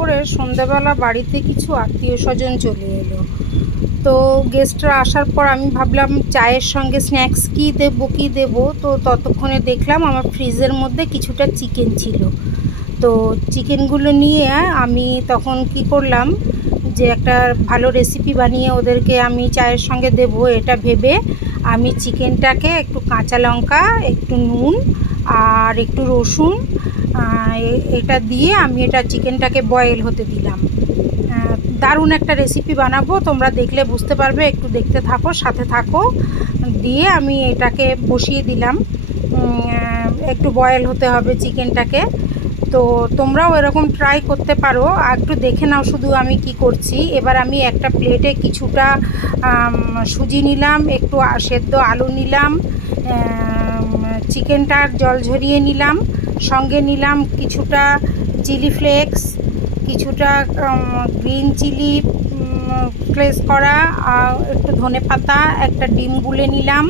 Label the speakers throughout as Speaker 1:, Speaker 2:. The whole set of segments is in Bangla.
Speaker 1: করে সন্ধ্যাবেলা বাড়িতে কিছু আত্মীয় স্বজন চলে এলো। তো গেস্টরা আসার পর আমি ভাবলাম চায়ের সঙ্গে স্ন্যাক্স কী দেবো কী দেবো? তো ততক্ষণে দেখলাম আমার ফ্রিজের মধ্যে কিছুটা চিকেন ছিল। তো চিকেনগুলো নিয়ে আমি তখন কি করলাম যে একটা ভালো রেসিপি বানিয়ে ওদেরকে আমি চায়ের সঙ্গে দেব, এটা ভেবে আমি চিকেনটাকে একটু কাঁচা লঙ্কা, একটু নুন আর একটু রসুন এটা দিয়ে আমি এটা চিকেনটাকে বয়েল হতে দিলাম। দারুণ একটা রেসিপি বানাবো, তোমরা দেখলে বুঝতে পারবে, একটু দেখতে থাকো, সাথে থাকো। দিয়ে আমি এটাকে বসিয়ে দিলাম। একটু বয়েল হতে হবে চিকেনটাকে। তো তোমরাও এরকম ট্রাই করতে পারো। একটু দেখে নাও শুধু আমি কি করছি। এবার আমি একটা প্লেটে কিছুটা সুজি নিলাম, একটু সেদ্ধ আলু নিলাম। চিকেনটার জল ঝরিয়ে নিলাম, সঙ্গে নিলাম কিছুটা চিলি ফ্লেক্স, কিছুটা গ্রিন চিলি ফ্লেক্স করা, আর একটু ধনে পাতা, একটা ডিম গুলে নিলাম,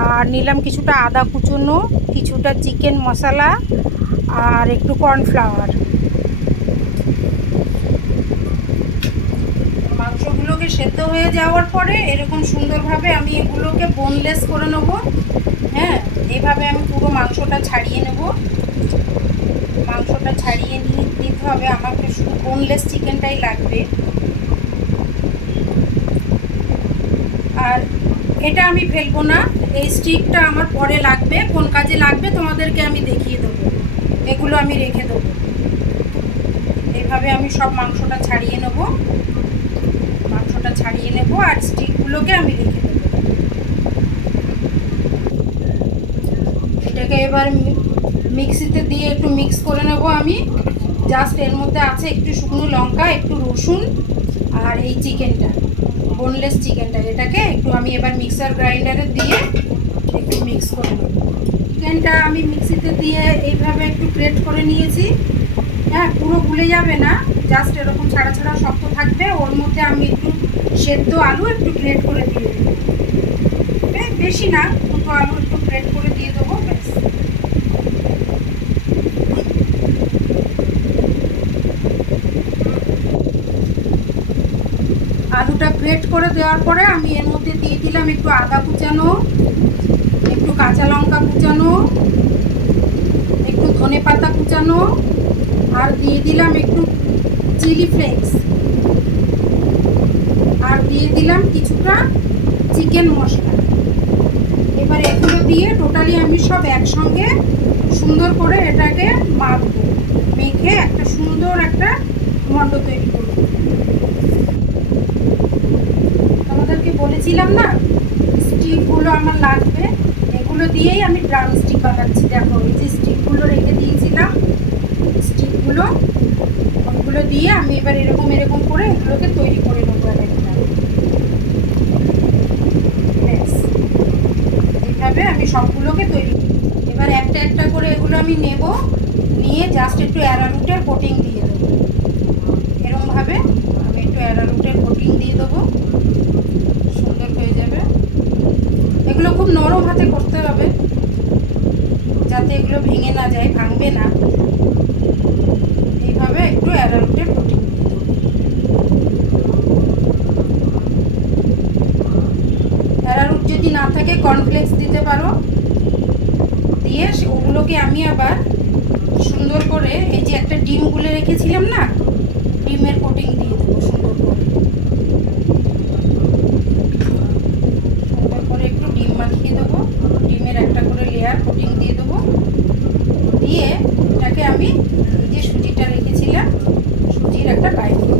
Speaker 1: আর নিলাম কিছুটা আদা কুচুনো, কিছুটা চিকেন মশলা, আর একটু কর্নফ্লাওয়ার। সেদ্ধ হয়ে যাওয়ার পরে এরকম সুন্দরভাবে আমি এগুলোকে বোনলেস করে নেব। হ্যাঁ এইভাবে আমি পুরো মাংসটা ছাড়িয়ে নেব। মাংসটা ছাড়িয়ে নিতে হবে আমাকে শুধু বোনলেস চিকেনটাই লাগবে। আর এটা আমি ফেলব না, এই স্টিকটা আমার পরে লাগবে, কোন কাজে লাগবে তোমাদেরকে আমি দেখিয়ে দেবো। এগুলো আমি রেখে দেবো। এভাবে আমি সব মাংসটা ছাড়িয়ে নেব। মাংসটা ছাড়িয়ে নেব আর স্টিকগুলোকে আমি রেখে দেবো। এটাকে এবার মিক্সিতে দিয়ে একটু মিক্স করে নেব আমি। জাস্ট এর মধ্যে আছে একটু শুকনো লঙ্কা, একটু রসুন আর এই চিকেনটা বোনলেস চিকেনটা। এটাকে একটু আমি এবার মিক্সার গ্রাইন্ডারে দিয়ে একটু মিক্স করে নেব। চিকেনটা আমি মিক্সিতে দিয়ে এইভাবে একটু গ্রেট করে নিয়েছি। হ্যাঁ পুরো ভুলে যাবে না, জাস্ট এরকম ছাড়া ছাড়া শক্ত থাকবে ওর মধ্যে আমি একটু সেদ্ধ আলু একটু গ্রেট করে দিয়ে দেবো। বে- বেশি না, দুটো আলু একটু গ্রেট করে দিয়ে দেবো, ব্যাস। আলুটা গ্রেট করে দেওয়ার পরে আমি এর মধ্যে দিয়ে দিলাম একটু আদা কুচানো, একটু কাঁচা লঙ্কা কুচানো, একটু ধনে পাতা কুচানো, আর দিয়ে দিলাম একটু চিলি ফ্লেক্স দিয়ে দিলাম কিছুটা চিকেন মশলা। এবার এগুলো দিয়ে টোটালি আমি সব একসঙ্গে সুন্দর করে এটাকে মাখবো। মেখে একটা সুন্দর একটা মণ্ড তৈরি করব। তোমাদেরকে বলেছিলাম না, স্টিকগুলো আমার লাগবে। এগুলো দিয়েই আমি ড্রাম স্টিক বানাচ্ছি। দেখো, এই যে স্টিকগুলো রেখে দিয়েছিলাম, স্টিকগুলো ওইগুলো দিয়ে আমি এবার এরকম এরকম করে এগুলোকে তৈরি করে নেব এক একটা ব্যাস এইভাবে আমি সবগুলোকে তৈরি করি। এবার একটা একটা করে এগুলো আমি নেব, নিয়ে জাস্ট একটু অ্যারারুটের কোটিং দিয়ে দেবো। এরমভাবে আমি একটু অ্যারারুটের কোটিং দিয়ে দেবো। সুন্দর হয়ে যাবে। এগুলো খুব নরম হাতে করতে হবে, যাতে এগুলো ভেঙে না যায়, ভাঙবে না এইভাবে একটু অ্যারারুটের কোটিং দিয়ে দেবো অ্যারারুট যদি না থাকে কর্নফ্লেক্স দিতে পারো ওগুলোকে আমি আবার সুন্দর করে এই যে একটা ডিম গুলে রেখেছিলাম না, ডিমের কোটিং দিয়ে দেবো সুন্দর করে। সুন্দর করে একটু ডিম মাখিয়ে দেবো, ডিমের একটা করে লেয়ার কোটিং দিয়ে দেবো। দিয়ে এটাকে আমি যে সুজিটা রেখেছিলাম, সুজির একটা করে নেব।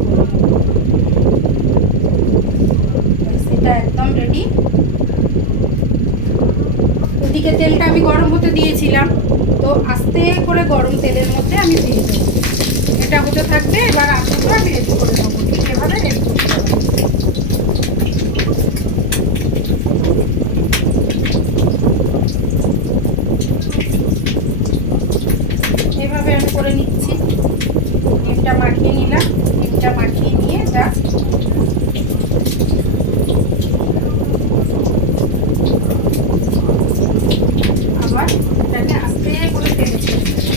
Speaker 1: একদম রেডি ওদিকে তেলটা আমি গরম হতে দিয়েছিলাম, তো আস্তে করে গরম তেলের মধ্যে আমি দিয়ে দেবো। এটা হতে থাকবে, এবার আলুগুলো আমি রেডি করে নেব। ঠিক এভাবে রেডি করতে এভাবে আমি করে নিচ্ছি। ডিমটা মাখিয়ে নিলাম। ডিমটা মাখিয়ে নিয়ে জাস্ট আবার এটাকে আস্তে করে তেলে ছেড়ে দেবো।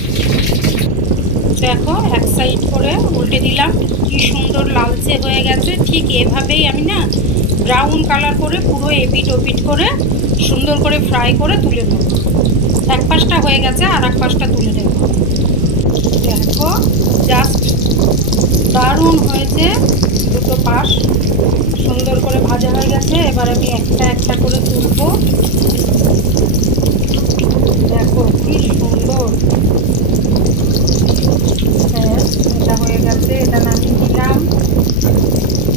Speaker 1: দেখো, এক সাইড করে উল্টে দিলাম। কি সুন্দর লালচে হয়ে গেছে। ঠিক এভাবেই আমি না ব্রাউন কালার করে পুরো এপিট ওপিট করে সুন্দর করে ফ্রাই করে তুলে নেব। এক পাশটা হয়ে গেছে, আর এক পাশটা তুলে নেব। দেখো জাস্ট দারুণ হয়েছে দুটো পাশ। সুন্দর করে ভাজা হয়ে গেছে। এবার আমি একটা একটা করে তুলবো দেখো কি সুন্দর ব্যাস, এটা হয়ে গেছে এটা নামিয়ে নিলাম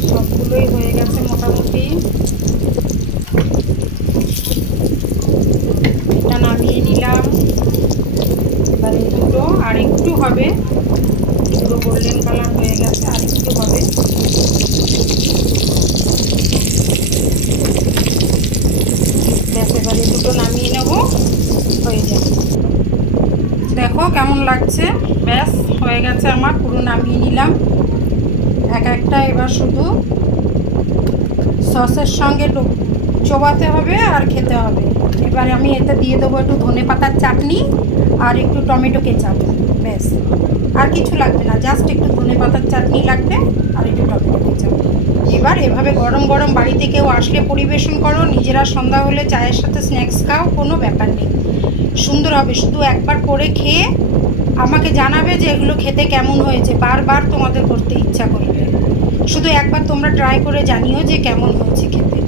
Speaker 1: সবগুলোই হয়ে গেছে মোটামুটি এটা নামিয়ে নিলাম। এবার দুটো, আর একটু হবে। পুরো গোল্ডেন কালার হয়ে গেছে, আর একটু হবে। ব্যাস, এবার দুটো নামিয়ে নেব। হয়ে যাবে। দেখো কেমন লাগছে? ব্যাস, হয়ে গেছে আমার, পুরো নামিয়ে নিলাম। এক একটা এবার শুধু সসের সঙ্গে চোবাতে হবে আর খেতে হবে। এবারে আমি এতে দিয়ে দেবো একটু ধনে পাতার চাটনি আর একটু টমেটো কেচাপ, ব্যাস। আর কিছু লাগবে না জাস্ট একটু ধনে পাতার চাটনি লাগবে আর একটু টমেটো কেচাপ। এবার এভাবে গরম গরম বাড়িতে কেউ আসলে পরিবেশন করো, নিজেরা সন্ধ্যা হলে চায়ের সাথে স্ন্যাক্স খাও, কোনো ব্যাপার নেই। সুন্দর হবে, শুধু একবার করে খেয়ে আমাকে জানাবে যে এগুলো খেতে কেমন হয়েছে, বারবার তোমাদের করতে ইচ্ছা করবে। শুধু একবার তোমরা ট্রাই করে জানিও যে কেমন হয়েছে খেতে।